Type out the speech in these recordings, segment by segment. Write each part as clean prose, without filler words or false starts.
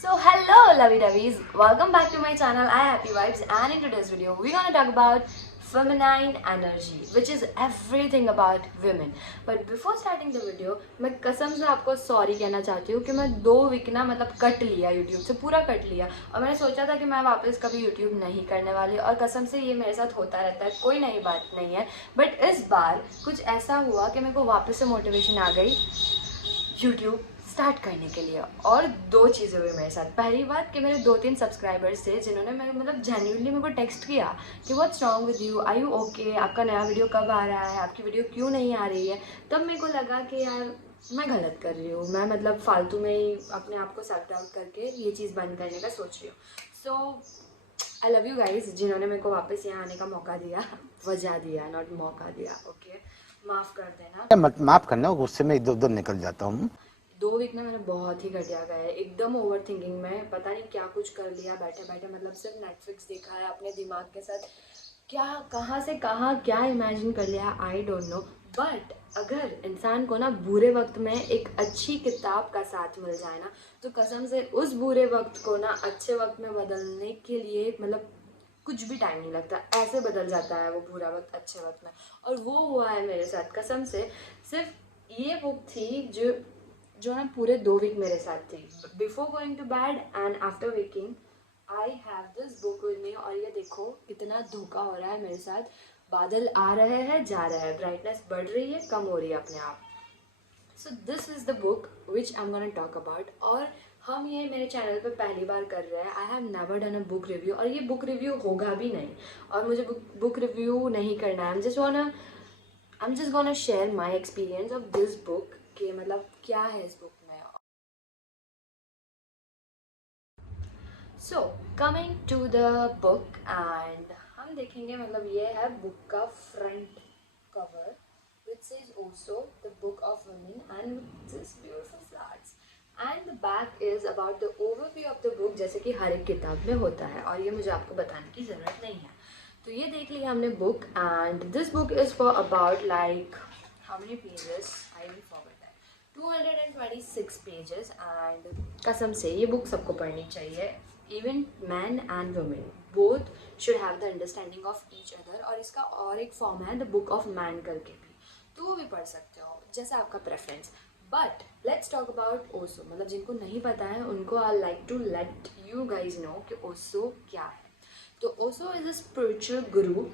So hello lovey dovey's, welcome back to my channel I Happy Vibes, and in today's video we're gonna talk about feminine energy which is everything about women. But before starting the video मैं कसम से आपको sorry कहना चाहती हूँ कि मैं 2 week ना मतलब कट लिया यूट्यूब से, पूरा कट लिया। और मैंने सोचा था कि मैं वापस कभी यूट्यूब नहीं करने वाली, और कसम से ये मेरे साथ होता रहता है, कोई नई बात नहीं है। बट इस बार कुछ ऐसा हुआ कि मेरे को वापस से मोटिवेशन आ गई यूट्यूब स्टार्ट करने के लिए। और 2 चीज़ें हुई मेरे साथ। पहली बात कि मेरे 2-3 सब्सक्राइबर्स थे जिन्होंने मेरे मतलब जेन्युइनली मेरे को टेक्स्ट किया कि what's wrong with you, are you okay, आपका नया वीडियो कब आ रहा है, आपकी वीडियो क्यों नहीं आ रही है। तब मेरे को लगा कि यार मैं गलत कर रही हूँ, मैं मतलब फालतू में ही अपने आप को सेल्फ डाउट करके ये चीज़ बंद करने का सोच रही हूँ। सो आई लव यू गाइज जिन्होंने मेरे को वापस यहाँ आने का मौका दिया, वजह दिया, नॉट मौका दिया। ओके, माफ़ कर देना, मत माफ करना, गुस्से में इधर उधर निकल जाता हूँ। 2 वीक ना मैंने बहुत ही घटिया गया है, एकदम ओवर थिंकिंग में पता नहीं क्या कुछ कर लिया बैठे बैठे। मतलब सिर्फ नेटफ्लिक्स देखा है अपने दिमाग के साथ, क्या कहाँ से कहाँ क्या इमेजिन कर लिया, आई डोंट नो। बट अगर इंसान को ना बुरे वक्त में एक अच्छी किताब का साथ मिल जाए ना, तो कसम से उस बुरे वक्त को ना अच्छे वक्त में बदलने के लिए मतलब कुछ भी टाइम नहीं लगता, ऐसे बदल जाता है वो बुरा वक्त अच्छे वक्त में। और वो हुआ है मेरे साथ कसम से। सिर्फ ये बुक थी जो ना पूरे 2 वीक मेरे साथ थी, before going to bed and after waking I have this book with me. और ये देखो कितना धोखा हो रहा है मेरे साथ, बादल आ रहे हैं जा रहे हैं, ब्राइटनेस बढ़ रही है कम हो रही है अपने आप। सो this is the book which I am gonna talk about. और हम ये मेरे चैनल पे पहली बार कर रहे हैं, I have never done a book review, और ये बुक रिव्यू होगा भी नहीं। और मुझे बुक रिव्यू नहीं करना है, I am just gonna share my experience of this book कि मतलब क्या है इस बुक में। So coming to the book, and हम देखेंगे मतलब ये है बुक का front cover which says also the book of women and with this beautiful flowers, and the back is about the overview of the book, जैसे कि हर एक किताब में होता है, और ये मुझे आपको बताने की ज़रूरत नहीं है। तो ये देख लिया हमने book, and this book is for about like how many pages, I will forget that, 226 pages. And कसम से ये बुक सबको पढ़नी चाहिए, even man and women both should have the understanding of each other. और इसका और एक फॉर्म है द बुक ऑफ मैन करके भी, तो वो भी पढ़ सकते हो, जैसा आपका preference. But let's talk about Osho. मतलब जिनको नहीं पता है उनको I like to let you guys know कि ओशो क्या है। तो Osho is a spiritual guru,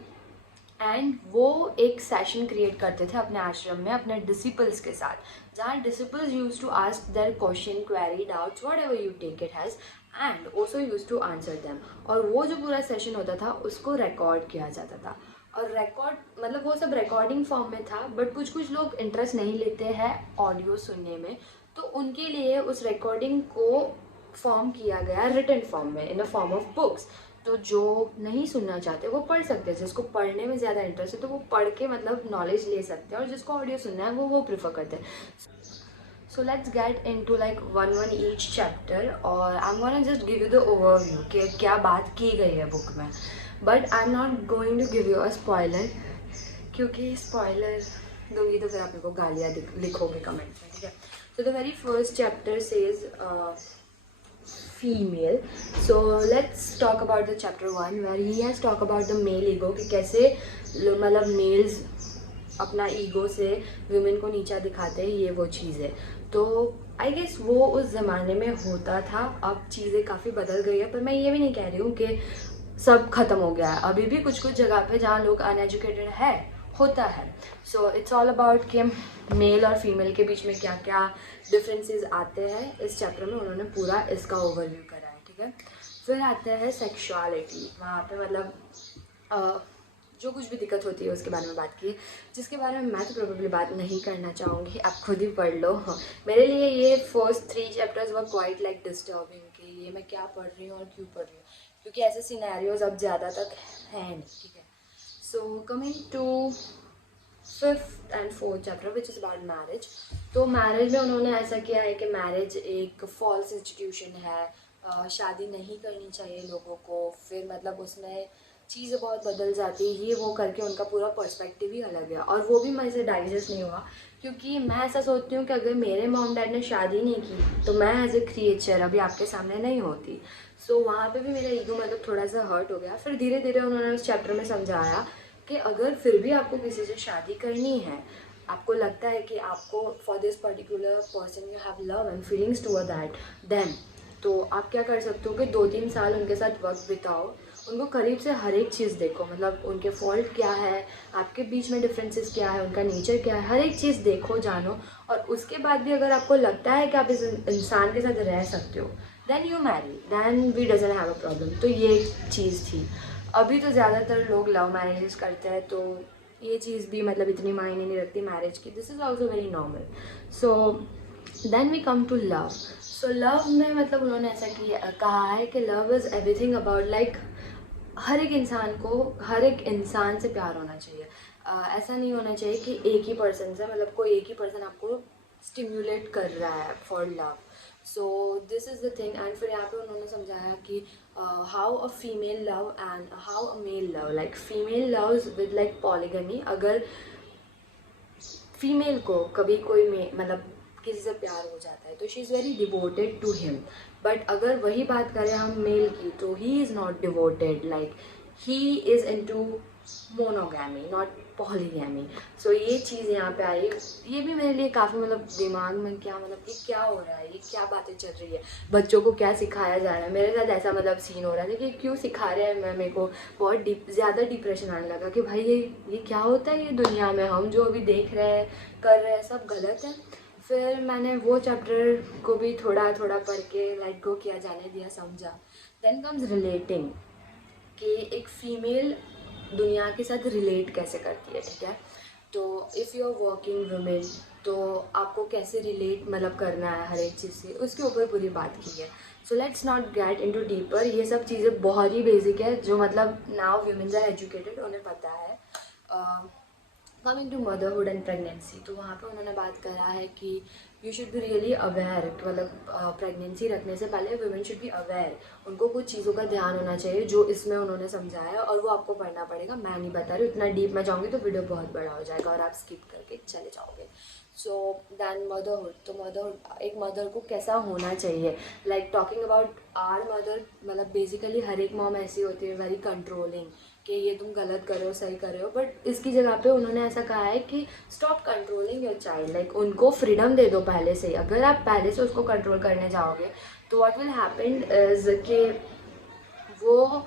and वो एक सेशन क्रिएट करते थे अपने आश्रम में अपने डिसिपल्स के साथ, जहाँ disciples use to ask their question, query, doubts, whatever you take it has, and Osho use to answer them. और वो जो पूरा सेशन होता था उसको रिकॉर्ड किया जाता था, और रिकॉर्ड मतलब वो सब रिकॉर्डिंग फॉर्म में था। बट कुछ लोग इंटरेस्ट नहीं लेते हैं ऑडियो सुनने में, तो उनके लिए उस रिकॉर्डिंग को फॉर्म किया गया रिटन फॉर्म में in the form of books. तो जो नहीं सुनना चाहते वो पढ़ सकते हैं, जिसको पढ़ने में ज़्यादा इंटरेस्ट है तो वो पढ़ के मतलब नॉलेज ले सकते हैं, और जिसको ऑडियो सुनना है वो प्रेफर करते हैं। So let's get into like one each chapter, और I am gonna just give you the overview कि क्या बात की गई है बुक में। But I am not going to give you a spoiler, क्योंकि स्पॉइलर दूंगी तो फिर आप मेरे को गालियाँ लिखोगे कमेंट में, ठीक है। So the very first chapter says female. So let's talk about the chapter 1 where he has talk about the male ego कि कैसे मतलब मेल्स अपना ईगो से वुमेन को नीचा दिखाते हैं, ये वो चीज़ है। तो आई गेस वो उस ज़माने में होता था, अब चीज़ें काफ़ी बदल गई है, पर मैं ये भी नहीं कह रही हूँ कि सब खत्म हो गया है, अभी भी कुछ कुछ जगह पे जहाँ लोग अनएजुकेटेड है होता है। सो इट्स ऑल अबाउट कि मेल और फीमेल के बीच में क्या क्या डिफरेंसेस आते हैं, इस चैप्टर में उन्होंने पूरा इसका ओवरव्यू करा है, ठीक है। फिर आते हैं सेक्सुअलिटी, वहाँ पे मतलब जो कुछ भी दिक्कत होती है उसके बारे में बात की है, जिसके बारे में मैं तो प्रोबेबली बात नहीं करना चाहूँगी, आप खुद ही पढ़ लो। मेरे लिए ये first 3 chapters were quite like disturbing कि ये मैं क्या पढ़ रही हूँ और क्यों पढ़ रही हूँ, क्योंकि ऐसे सिनेरियोज अब ज़्यादा तक हैं नहीं, ठीक है। So coming to 5th and 4th chapter which is about marriage. तो मैरिज में उन्होंने ऐसा किया है कि मैरिज एक फॉल्स इंस्टीट्यूशन है, शादी नहीं करनी चाहिए लोगों को। फिर मतलब उसमें चीज़ें बहुत बदल जाती है, ये वो करके उनका पूरा पर्सपेक्टिव ही अलग है। और वो भी मेरे से डाइजेस्ट नहीं हुआ, क्योंकि मैं ऐसा सोचती हूँ कि अगर मेरे मॉम डैड ने शादी नहीं की तो मैं एज ए क्रिएचर अभी आपके सामने नहीं होती। सो वहाँ पे भी मेरा ईगो मतलब थोड़ा सा हर्ट हो गया। फिर धीरे धीरे उन्होंने उस चैप्टर में समझाया कि अगर फिर भी आपको किसी से शादी करनी है, आपको लगता है कि आपको for this particular person you have love and feelings toward that, then तो आप क्या कर सकते हो कि 2-3 साल उनके साथ वक्त बिताओ, उनको करीब से हर एक चीज़ देखो, मतलब उनके फॉल्ट क्या है, आपके बीच में डिफरेंसेस क्या है, उनका नेचर क्या है, हर एक चीज़ देखो, जानो। और उसके बाद भी अगर आपको लगता है कि आप इस इंसान के साथ रह सकते हो, then you marry, then we doesn't have a problem. तो ये चीज़ थी। अभी तो ज़्यादातर लोग लव मैरिजेस करते हैं, तो ये चीज़ भी मतलब इतनी मायने नहीं रखती मैरिज की, this is also very normal. So then we come to love. So love में मतलब उन्होंने ऐसा किया कहा है कि love is everything about like हर एक इंसान को हर एक इंसान से प्यार होना चाहिए। ऐसा नहीं होना चाहिए कि एक ही पर्सन से, मतलब कोई एक ही पर्सन आपको स्टिम्युलेट कर रहा है for love. So this is the thing. And फिर यहाँ पे उन्होंने समझाया कि how a female love and how a male love, like female loves with like polygamy. अगर फीमेल को कभी कोई मतलब किसी से प्यार हो जाता है तो she is very devoted to him. But अगर वही बात करें हम मेल की, तो he is not devoted, like he is into monogamy not polygamy. So ये चीज़ यहाँ पे आई। ये भी मेरे लिए काफ़ी मतलब दिमाग में क्या मतलब कि क्या हो रहा है, ये क्या बातें चल रही है, बच्चों को क्या सिखाया जा रहा है। मेरे साथ ऐसा मतलब सीन हो रहा था कि क्यों सिखा रहे हैं। मेरे को बहुत ज़्यादा डिप्रेशन आने लगा कि भाई ये क्या होता है, ये दुनिया में हम जो अभी देख रहे हैं कर रहे हैं सब गलत है। फिर मैंने वो चैप्टर को भी थोड़ा थोड़ा पढ़ के लाइक गो किया, जाने दिया, समझा। देन कम्स रिलेटिंग, कि एक फीमेल दुनिया के साथ रिलेट कैसे करती है, ठीक है। तो if you are working women, तो आपको कैसे रिलेट मतलब करना है हर एक चीज़ से, उसके ऊपर पूरी बात की है। So let's not get into deeper, ये सब चीज़ें बहुत ही बेसिक है जो मतलब नाउ वुमेन्स आर एजुकेटेड, उन्हें पता है। Coming to motherhood and pregnancy, तो वहाँ पे उन्होंने बात करा है कि you should be really aware, मतलब प्रेगनेंसी रखने से पहले वुमेन शुड बी अवेयर, उनको कुछ चीज़ों का ध्यान होना चाहिए जो इसमें उन्होंने समझाया, और वो आपको पढ़ना पड़ेगा। मैं नहीं बता रही, उतना डीप में जाऊँगी तो वीडियो बहुत बड़ा हो जाएगा और आप स्किप करके चले जाओगे। सो दैन मदरहुड, तो मदरहुड एक मदर को कैसा होना चाहिए, like talking about our mother, मतलब बेसिकली हर एक मॉम ऐसी होती है वेरी कंट्रोलिंग कि ये तुम गलत कर रहे हो सही कर रहे हो। बट इसकी जगह पे उन्होंने ऐसा कहा है कि stop controlling your child, like उनको फ्रीडम दे दो पहले से ही। अगर आप पहले से उसको कंट्रोल करने जाओगे तो व्हाट विल हैपन इज़ कि वो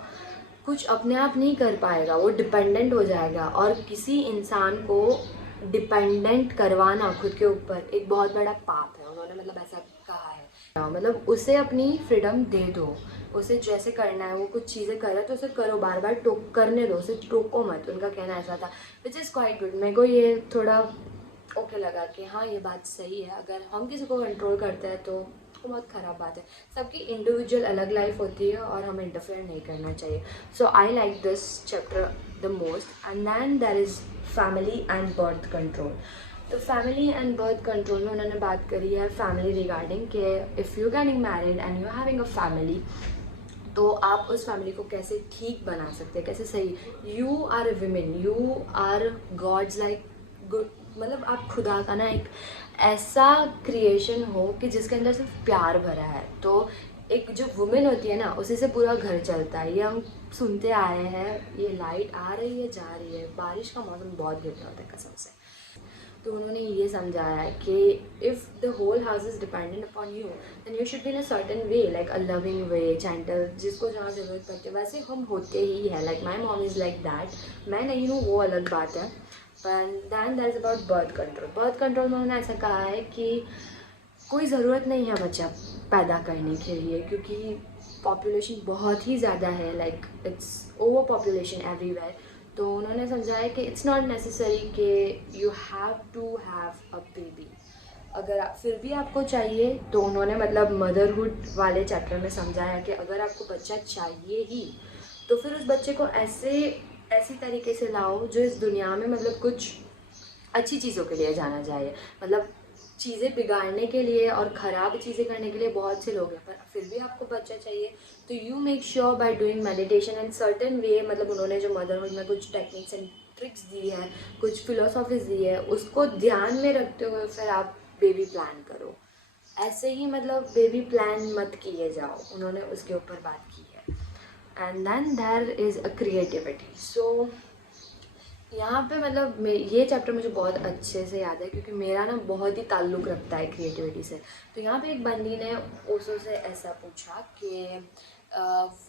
कुछ अपने आप नहीं कर पाएगा, वो डिपेंडेंट हो जाएगा। और किसी इंसान को डिपेंडेंट करवाना खुद के ऊपर एक बहुत बड़ा पाप है, उन्होंने मतलब ऐसा कहा है। मतलब उसे अपनी फ्रीडम दे दो, उसे जैसे करना है वो कुछ चीज़ें कर रहा है तो उसे करो, बार बार टोक करने दो, उसे टोको मत, उनका कहना ऐसा था। Which is quite good. मेरे को ये थोड़ा ओके लगा कि हाँ ये बात सही है, अगर हम किसी को कंट्रोल करते हैं तो वो बहुत ख़राब बात है। सबकी इंडिविजुअल अलग लाइफ होती है और हमें इंटरफेयर नहीं करना चाहिए। So I like this chapter the most. And then there is family and birth control. तो फैमिली एंड बर्थ कंट्रोल में उन्होंने बात करी है फैमिली रिगार्डिंग कि if you getting married and you having a family, तो आप उस फैमिली को कैसे ठीक बना सकते हैं, कैसे सही। You are a women, you are gods like good, मतलब आप खुदा का ना एक ऐसा क्रिएशन हो कि जिसके अंदर सिर्फ प्यार भरा है। तो एक जो वुमेन होती है ना, उसी से पूरा घर चलता है। ये हम सुनते आए हैं, ये लाइट आ रही है जा रही है, बारिश का मौसम बहुत गिरता होता है कसम से। तो उन्होंने ये समझाया है कि if the whole house is dependent upon you, then you should be in a certain way, like a loving way, gentle, जिसको जहाँ ज़रूरत पड़ती है वैसे हम होते ही है। Like my mom is like that, मैं नहीं हूँ वो अलग बात है। And than that is about birth control. Birth control में उन्होंने ऐसा कहा है कि कोई ज़रूरत नहीं है बच्चा पैदा करने के लिए, क्योंकि पॉपुलेशन बहुत ही ज़्यादा है, like it's over population everywhere. तो उन्होंने समझाया कि इट्स नॉट नेसेसरी कि you have to have a baby. अगर आप फिर भी आपको चाहिए तो उन्होंने मतलब मदरहुड वाले चैप्टर में समझाया कि अगर आपको बच्चा चाहिए ही तो फिर उस बच्चे को ऐसी तरीके से लाओ जो इस दुनिया में मतलब कुछ अच्छी चीज़ों के लिए जाना चाहिए। मतलब चीज़ें बिगाड़ने के लिए और ख़राब चीज़ें करने के लिए बहुत से लोग हैं, पर फिर भी आपको बच्चा चाहिए। तो you make sure by doing meditation in certain way, मतलब उन्होंने जो मदरहुड में कुछ टेक्निक्स एंड ट्रिक्स दी है, कुछ फिलोसॉफीज दी है, उसको ध्यान में रखते हुए फिर आप बेबी प्लान करो। ऐसे ही मतलब बेबी प्लान मत किए जाओ, उन्होंने उसके ऊपर बात की है। And then there is a creativity. So यहाँ पे मतलब ये चैप्टर मुझे बहुत अच्छे से याद है, क्योंकि मेरा ना बहुत ही ताल्लुक़ रखता है क्रिएटिविटी से। तो यहाँ पे एक बंदी ने ओशो से ऐसा पूछा कि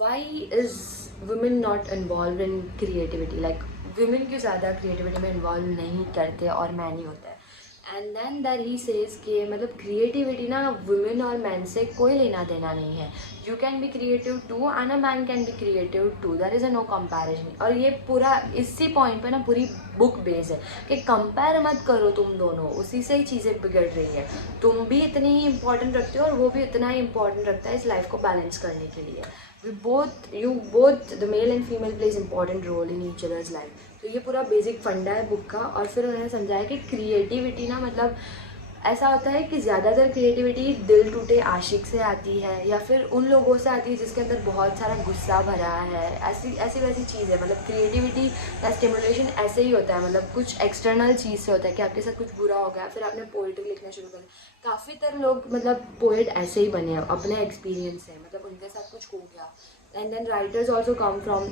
why is women not involve in creativity, like women क्यों ज़्यादा क्रिएटिविटी में इन्वॉल्व नहीं करते और मैन ही होता है। And then that he says कि मतलब क्रिएटिविटी ना वुमेन और मैन से कोई लेना देना नहीं है। You can be creative too and a man can be creative too, that is a no comparison. और ये पूरा इसी पॉइंट पे ना पूरी बुक बेस है कि कंपेयर मत करो तुम दोनों, उसी से ही चीज़ें बिगड़ रही है। तुम भी इतनी ही इंपॉर्टेंट रखते हो और वो भी इतना ही इंपॉर्टेंट रखता है इस लाइफ को बैलेंस करने के लिए। you both the male and female plays important role in each other's life। तो ये पूरा बेसिक फंडा है बुक का। और फिर उन्होंने समझाया कि क्रिएटिविटी ना मतलब ऐसा होता है कि ज़्यादातर क्रिएटिविटी दिल टूटे आशिक से आती है, या फिर उन लोगों से आती है जिसके अंदर बहुत सारा गुस्सा भरा है। ऐसी ऐसी वैसी चीज़ है, मतलब क्रिएटिविटी का स्टिमुलेशन ऐसे ही होता है, मतलब कुछ एक्सटर्नल चीज़ से होता है कि आपके साथ कुछ बुरा हो गया, फिर आपने पोइट्री लिखना शुरू कर दिया। काफ़ी तरह लोग मतलब पोएट ऐसे ही बने हैं अपने एक्सपीरियंस से, मतलब उनके साथ कुछ हो गया। And then writers also come from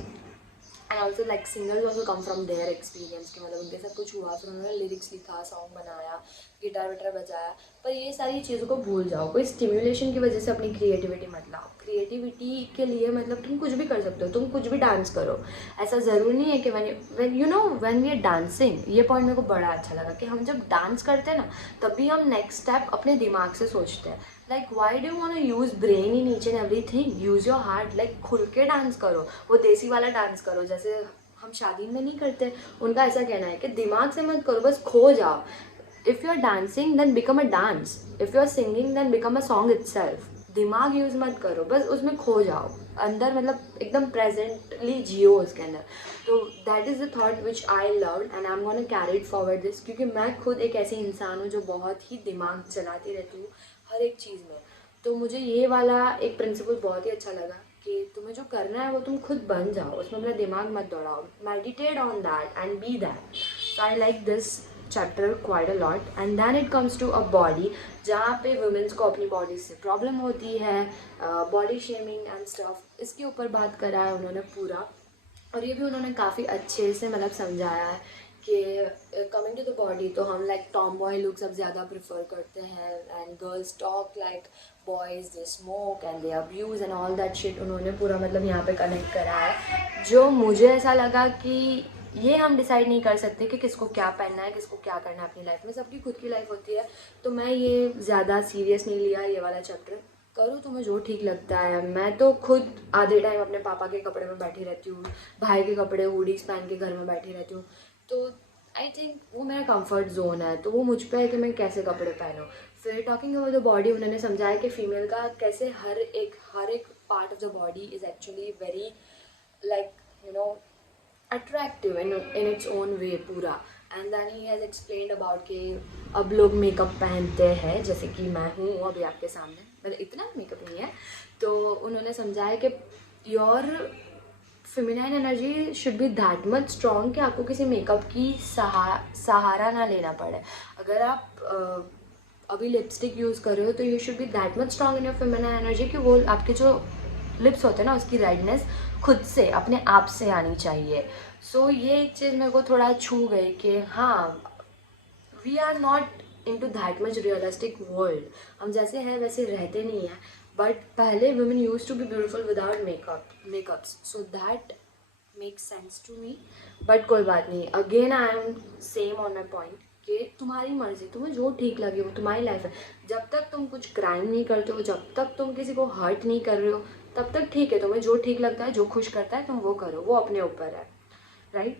and also like singers also come from their experience, कि मतलब उनके साथ कुछ हुआ, फिर उन्होंने लिरिक्स लिखा, सॉन्ग बनाया, गिटार विटार बजाया। पर ये सारी चीज़ों को भूल जाओ, कोई स्टिमुलेशन की वजह से अपनी क्रिएटिविटी मत लाओ। क्रिएटिविटी के लिए मतलब तुम कुछ भी कर सकते हो, तुम कुछ भी डांस करो। ऐसा ज़रूरी नहीं है कि when you know when we are dancing, ये पॉइंट मेरे को बड़ा अच्छा लगा कि हम जब डांस करते हैं ना, तभी हम नेक्स्ट स्टेप अपने दिमाग से सोचते हैं। Like why do want to use brain in each and everything, use your heart. Like खुल के डांस करो, वो देसी वाला डांस करो जैसे हम शादी में नहीं करते। उनका ऐसा कहना है कि दिमाग से मत करो, बस खो जाओ। If you are dancing then become a dance, if you are singing then become a song itself. दिमाग यूज़ मत करो, बस उसमें खो जाओ अंदर, मतलब एकदम प्रेजेंटली जियो उसके अंदर। तो that is the thought which I loved and I am gonna carry it forward this, क्योंकि मैं खुद एक ऐसी इंसान हूँ जो बहुत ही दिमाग चलाती रहती हूँ हर एक चीज़ में। तो मुझे ये वाला एक प्रिंसिपल बहुत ही अच्छा लगा कि तुम्हें जो करना है वो तुम खुद बन जाओ, उसमें अपना दिमाग मत दौड़ाओ। Meditate on that and be that. So I like this chapter quite a lot. And then it comes to a body, जहाँ पे वुमेन्स को अपनी बॉडी से प्रॉब्लम होती है, बॉडी शेमिंग एंड स्टफ, इसके ऊपर बात करा है उन्होंने पूरा। और ये भी उन्होंने काफ़ी अच्छे से मतलब समझाया है कि कमिंग टू द बॉडी, तो हम लाइक टॉम बॉय लुक सब ज़्यादा प्रेफर करते हैं, and girls talk like boys, they smoke and they abuse and all that shit. उन्होंने पूरा मतलब यहाँ पे कनेक्ट करा है, जो मुझे ऐसा लगा कि ये हम डिसाइड नहीं कर सकते कि किसको क्या पहनना है, किसको क्या करना है अपनी लाइफ में। सबकी खुद की लाइफ होती है। तो मैं ये ज़्यादा सीरियस नहीं लिया ये वाला चैप्टर। करो तुम्हें जो ठीक लगता है। मैं तो खुद आधे टाइम अपने पापा के कपड़े में बैठी रहती हूँ, भाई के कपड़े हुडीज पहन के घर में बैठी रहती हूँ। तो आई थिंक वो मेरा कंफर्ट जोन है, तो वो मुझ पे है कि मैं कैसे कपड़े पहनूँ। फिर टॉकिंग अबाउट द बॉडी, उन्होंने समझाया कि फ़ीमेल का कैसे हर एक part of the body is actually very like you know attractive in its own way पूरा। And then he has explained about कि अब लोग मेकअप पहनते हैं, जैसे कि मैं हूँ अभी आपके सामने, मतलब इतना मेकअप नहीं है। तो उन्होंने समझाया कि your feminine energy should be that much strong कि आपको किसी मेकअप की सहारा ना लेना पड़े। अगर आप अभी लिपस्टिक यूज़ कर रहे हो तो you should B that much strong in your feminine energy कि वो आपके जो लिप्स होते हैं ना, उसकी रेडनेस खुद से अपने आप से आनी चाहिए। सो ये एक चीज़ मेरे को थोड़ा छू गई कि हाँ, we are not into that much realistic world. हम जैसे हैं वैसे रहते नहीं हैं। बट पहले women use to be beautiful without makeups, so that make sense to me. But कोई बात नहीं, again I am same on my point कि तुम्हारी मर्जी, तुम्हें जो ठीक लगे वो तुम्हारी लाइफ है। जब तक तुम कुछ क्राइम नहीं करते हो, जब तक तुम किसी को हर्ट नहीं कर रहे हो, तब तक ठीक है। तुम्हें जो ठीक लगता है, जो खुश करता है, तुम वो करो, वो अपने ऊपर है, right.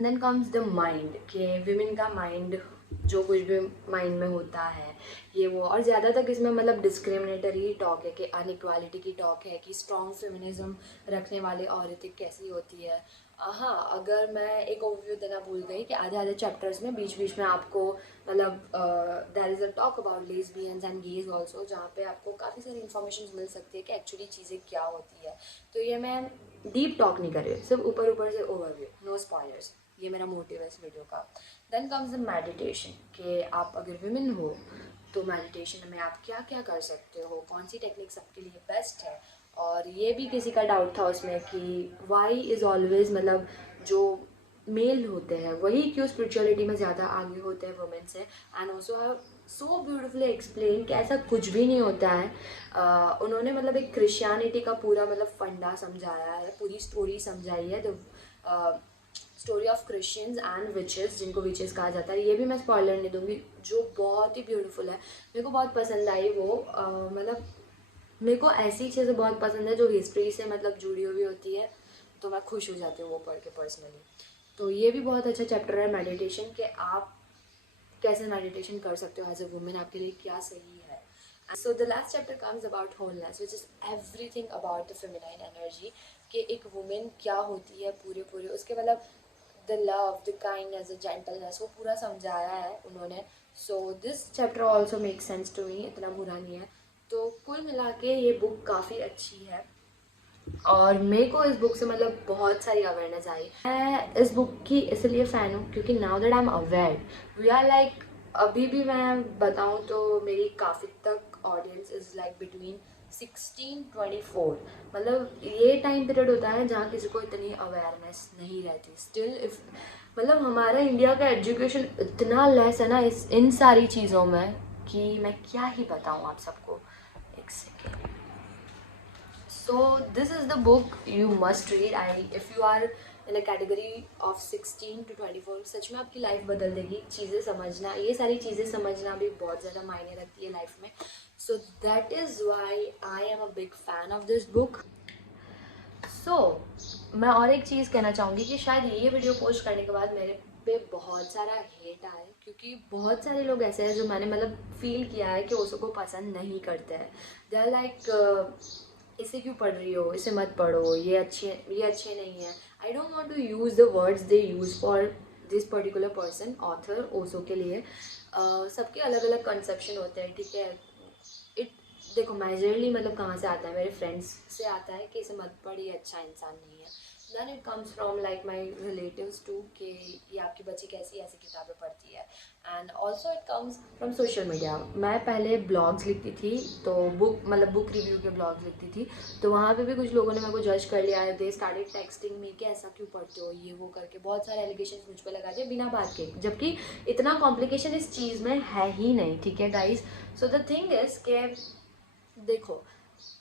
Then comes the mind कि विमेन का माइंड जो कुछ भी माइंड में होता है ये वो, और ज़्यादा तक इसमें मतलब डिस्क्रिमिनेटरी टॉक है कि अनइक्वालिटी की टॉक है कि स्ट्रॉन्ग फेमिनिज्म रखने वाले औरतें कैसी होती है। हाँ, अगर मैं एक ओवरव्यू देना भूल गई कि आधे आधे चैप्टर्स में बीच बीच में आपको मतलब there is a talk about lesbians and gays also, जहाँ पे आपको काफ़ी सारी इन्फॉर्मेशन मिल सकती है कि एक्चुअली चीज़ें क्या होती है। तो ये मैं डीप टॉक नहीं कर रही, सिर्फ ऊपर ऊपर से ओवरव्यू, नो स्पॉयलर्स, ये मेरा मोटिव है इस वीडियो का। देन कम्स द मेडिटेशन, कि आप अगर विमेन हो तो मेडिटेशन में आप क्या क्या कर सकते हो, कौन सी टेक्निक्स आपके लिए बेस्ट है। और ये भी किसी का डाउट था उसमें कि वाई इज़ ऑलवेज, मतलब जो मेल होते हैं वही क्यों स्पिरिचुअलिटी में ज़्यादा आगे होते हैं वुमेन से। And also have so beautifully explain कि ऐसा कुछ भी नहीं होता है। उन्होंने मतलब एक क्रिश्चियनिटी का पूरा मतलब फंडा समझाया है, पूरी स्टोरी समझाई है, the story of Christians and witches, जिनको विचेस कहा जाता है। ये भी मैं स्पॉइलर नहीं दूंगी, जो बहुत ही ब्यूटीफुल है, मेरे को बहुत पसंद आई वो। मतलब मेरे को ऐसी चीज़ें बहुत पसंद है जो हिस्ट्री से मतलब जुड़ी हुई होती है, तो मैं खुश हो जाती हूँ वो पढ़ के पर्सनली। तो ये भी बहुत अच्छा चैप्टर है मेडिटेशन, कि आप कैसे मेडिटेशन कर सकते हो एज अ वुमेन, आपके लिए क्या सही है। So the last chapter comes about wholeness, which is everything about the feminine energy, कि एक वुमेन क्या होती है पूरे पूरे उसके मतलब the love, the kindness, the gentleness, वो पूरा समझाया है उन्होंने। So this chapter also make sense to me, इतना बुरा नहीं है। तो कुल मिला के ये बुक काफ़ी अच्छी है और मेरे को इस बुक से मतलब बहुत सारी अवेयरनेस आई। मैं इस बुक की इसलिए फ़ैन हूँ क्योंकि now that I am aware, we are like, अभी भी मैं बताऊँ तो मेरी काफ़ी तक ऑडियंस इज़ लाइक बिटवीन 16-24, मतलब ये टाइम पीरियड होता है जहाँ किसी को इतनी अवेयरनेस नहीं रहती स्टिल। इफ़ मतलब हमारा इंडिया का एजुकेशन इतना लेस है ना इन सारी चीज़ों में कि मैं क्या ही बताऊँ आप सबको। एक second. So this is the book you must read. If you are in a category of 16 to 24, सच में आपकी लाइफ बदल देगी। चीज़ें समझना, ये सारी चीज़ें समझना भी बहुत ज़्यादा मायने रखती है लाइफ में। So that is why I am a big fan of this book. So मैं और एक चीज़ कहना चाहूँगी कि शायद ये वीडियो पोस्ट करने के बाद मेरे पे बहुत सारा हेट आए, क्योंकि बहुत सारे लोग ऐसे हैं जो मैंने मतलब फील किया है कि ओशो को पसंद नहीं करते हैं। दे आर लाइक, इसे क्यों पढ़ रही हो, इसे मत पढ़ो, ये अच्छे नहीं है। I don't want to use the words they use for this particular person, author Osho के लिए। सबके अलग अलग कंसेप्शन होते हैं, ठीक है। इट देखो मेजरली मतलब कहाँ से आता है, मेरे फ्रेंड्स से आता है कि इसे मत पढ़, ये अच्छा इंसान नहीं है। Then it comes from like my relatives too, कि ये आपकी बच्ची कैसी ऐसी किताबें पढ़ती है। And also it comes from social media. मैं पहले ब्लॉग्स लिखती थी, तो बुक रिव्यू के ब्लॉग्स लिखती थी, तो वहाँ पे भी कुछ लोगों ने मेरे को जज कर लिया है। दे स्टार्टेड टेक्सटिंग मी कि ऐसा क्यों पढ़ते हो, ये वो करके बहुत सारे एलिगेशन मुझ पर लगा दिए बिना बात के, जबकि इतना कॉम्प्लिकेशन इस चीज़ में है ही नहीं, ठीक है guys. So the thing is के देखो,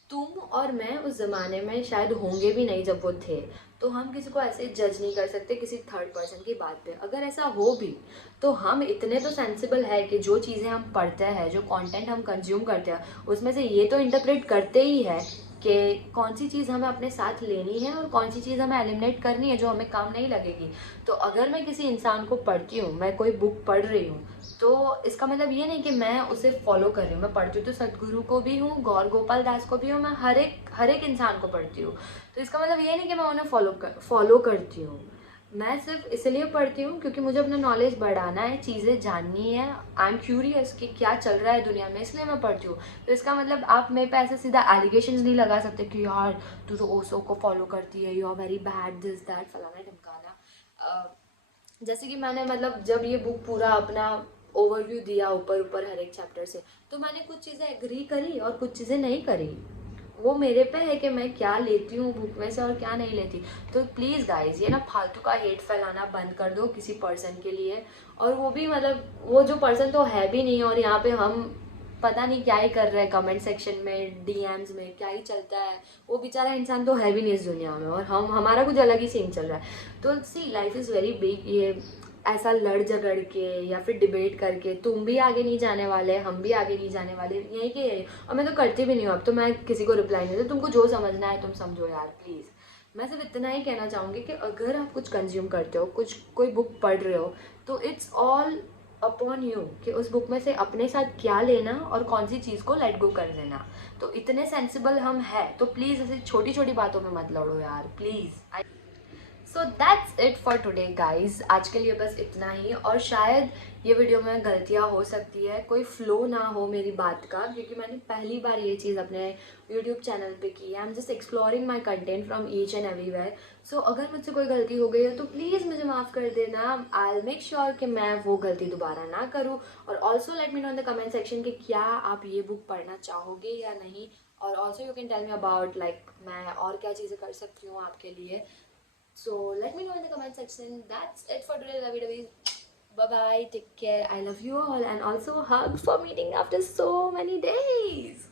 तुम और मैं उस ज़माने में शायद होंगे भी नहीं जब वो थे, तो हम किसी को ऐसे जज नहीं कर सकते किसी थर्ड पर्सन की बात पे। अगर ऐसा हो भी तो हम इतने तो सेंसिबल है कि जो चीज़ें हम पढ़ते हैं, जो कंटेंट हम कंज्यूम करते हैं, उसमें से ये तो इंटरप्रेट करते ही है कि कौन सी चीज़ हमें अपने साथ लेनी है और कौन सी चीज़ हमें एलिमिनेट करनी है जो हमें काम नहीं लगेगी। तो अगर मैं किसी इंसान को पढ़ती हूँ, मैं कोई बुक पढ़ रही हूँ, तो इसका मतलब ये नहीं कि मैं उसे फॉलो कर रही हूँ। मैं पढ़ती हूँ तो सदगुरु को भी हूँ, गौर गोपाल दास को भी हूँ, मैं हर एक इंसान को पढ़ती हूँ। तो इसका मतलब ये नहीं कि मैं उन्हें फॉलो करती हूँ। मैं सिर्फ इसलिए पढ़ती हूँ क्योंकि मुझे अपना नॉलेज बढ़ाना है, चीज़ें जाननी है। आई एम क्यूरियस कि क्या चल रहा है दुनिया में, इसलिए मैं पढ़ती हूँ। तो इसका मतलब आप मेरे पे ऐसे सीधा एलिगेशंस नहीं लगा सकते कि यार तू तो ओशो को फॉलो करती है, you are very bad, this that फलाना ढमकाना। जैसे कि मैंने मतलब जब ये बुक पूरा अपना ओवरव्यू दिया ऊपर ऊपर हर एक चैप्टर से, तो मैंने कुछ चीज़ें एग्री करी और कुछ चीज़ें नहीं करी। वो मेरे पे है कि मैं क्या लेती हूँ बुक में से और क्या नहीं लेती। तो प्लीज़ गाइज, ये ना फालतू का हेट फैलाना बंद कर दो किसी पर्सन के लिए। और वो भी मतलब वो जो पर्सन तो है भी नहीं, और यहाँ पे हम पता नहीं क्या ही कर रहे हैं कमेंट सेक्शन में, डीएम्स में क्या ही चलता है। वो बेचारा इंसान तो है भी नहीं इस दुनिया में, और हमारा कुछ अलग ही सीन चल रहा है। तो सी लाइफ इज़ वेरी बिग। ये ऐसा लड़ झगड़ के या फिर डिबेट करके तुम भी आगे नहीं जाने वाले, हम भी आगे नहीं जाने वाले, यही के यही। और मैं तो करती भी नहीं हूँ अब तो, मैं किसी को रिप्लाई नहीं देती। तुमको जो समझना है तुम समझो यार प्लीज़। मैं सिर्फ इतना ही कहना चाहूँगी कि अगर आप कुछ कंज्यूम करते हो, कोई बुक पढ़ रहे हो, तो इट्स ऑल अपॉन यू कि उस बुक में से अपने साथ क्या लेना और कौन सी चीज़ को लेट गो कर देना। तो इतने सेंसिबल हम है तो प्लीज़ ऐसे छोटी छोटी बातों में मत लड़ो यार, please. So that's it for today guys. आज के लिए बस इतना ही। और शायद ये वीडियो में गलतियाँ हो सकती है, कोई फ्लो ना हो मेरी बात का, क्योंकि मैंने पहली बार ये चीज़ अपने यूट्यूब चैनल पे की है। I am just exploring my content from each and everywhere. So अगर मुझसे कोई गलती हो गई है तो प्लीज़ मुझे माफ़ कर देना। आई विल मेक श्योर कि मैं वो गलती दोबारा ना करूँ। और also let me know in the comment section कि क्या आप ये बुक पढ़ना चाहोगे या नहीं। और also you can tell me about like मैं और क्या चीज़ें कर सकती हूँ आपके लिए। So let me know in the comment section. That's it for today, lovey dovey. Bye bye. Take care. I love you all, and also hugs for meeting after so many days.